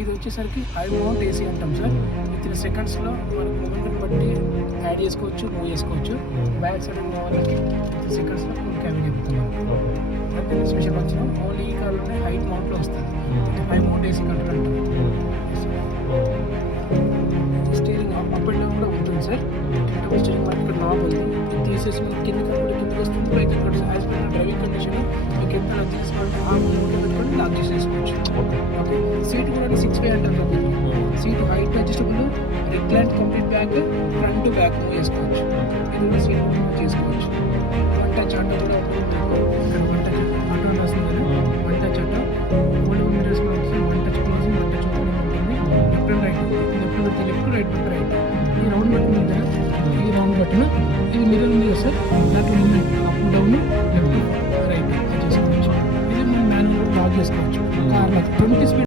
ఇది వచ్చేసరికి high mount AC అంటాం సార్. విత్ ఇన్ సెకండ్స్లో మనకు మూమెంట్ని బట్టి యాడ్ చేసుకోవచ్చు, మూవ్ చేసుకోవచ్చు. బ్యాక్ సైడ్ ఉన్న వాళ్ళకి విత్ ఇన్ సెకండ్స్లో ఫుల్ క్యాబిన్ చెప్తున్నాం. అంటే స్పెషల్ వచ్చిన ఓన్లీ ఈ కార్లోనే హైట్ మౌంట్లో వస్తుంది. హై మౌంట్ ఏసీ కంట్రోల్ అంటాం. స్టీరింగ్ అప్ అండ్ డౌన్ కూడా ఉంటుంది సార్. స్టీరింగ్ మనకి ఇక్కడ నాబ్ ఉంది. ఇది తీసేసి మనకి కిందకి వస్తుంది, పైకి ఇక్కడ యాజ్ పర్ డ్రైవింగ్ కండిషన్ మీకు ఎంత తీసుకోవాలి ఆ మూమెంట్లో పెట్టుకొని లాక్ చేసేసుకోవచ్చు. ఓకే, సీట్ కూడా 6 అంటారు కదా. Seat height adjustable, recline complete back, front to back move చేసుకోవచ్చు. ఇది కూడా సీట్ మూవ్ చేసుకోవచ్చు. వన్ టచ్ ఆటో కూడా ఇక్కడ వన్ టచ్ ఆటో వస్తుంది కదా. One touch auto foldable mirrors కూడా వస్తుంది. One touch closing, one touch opening ఉంటుంది. లెఫ్ట్ అండ్ రైట్, లెఫ్ట్ పెడితే లెఫ్ట్, రైట్ పెడితే రైట్. ఈ రౌండ్ బటన్ ఉంది కదా, ఈ రౌండ్ బటన్ ఇది మిర్రర్ ఉంది కదా సార్. దాంట్లో movement up down, left right చేసుకోవచ్చు. ఇది మనం మాన్యువల్ లాక్ చేసుకోవచ్చు. కార్లో 20 స్పీడ్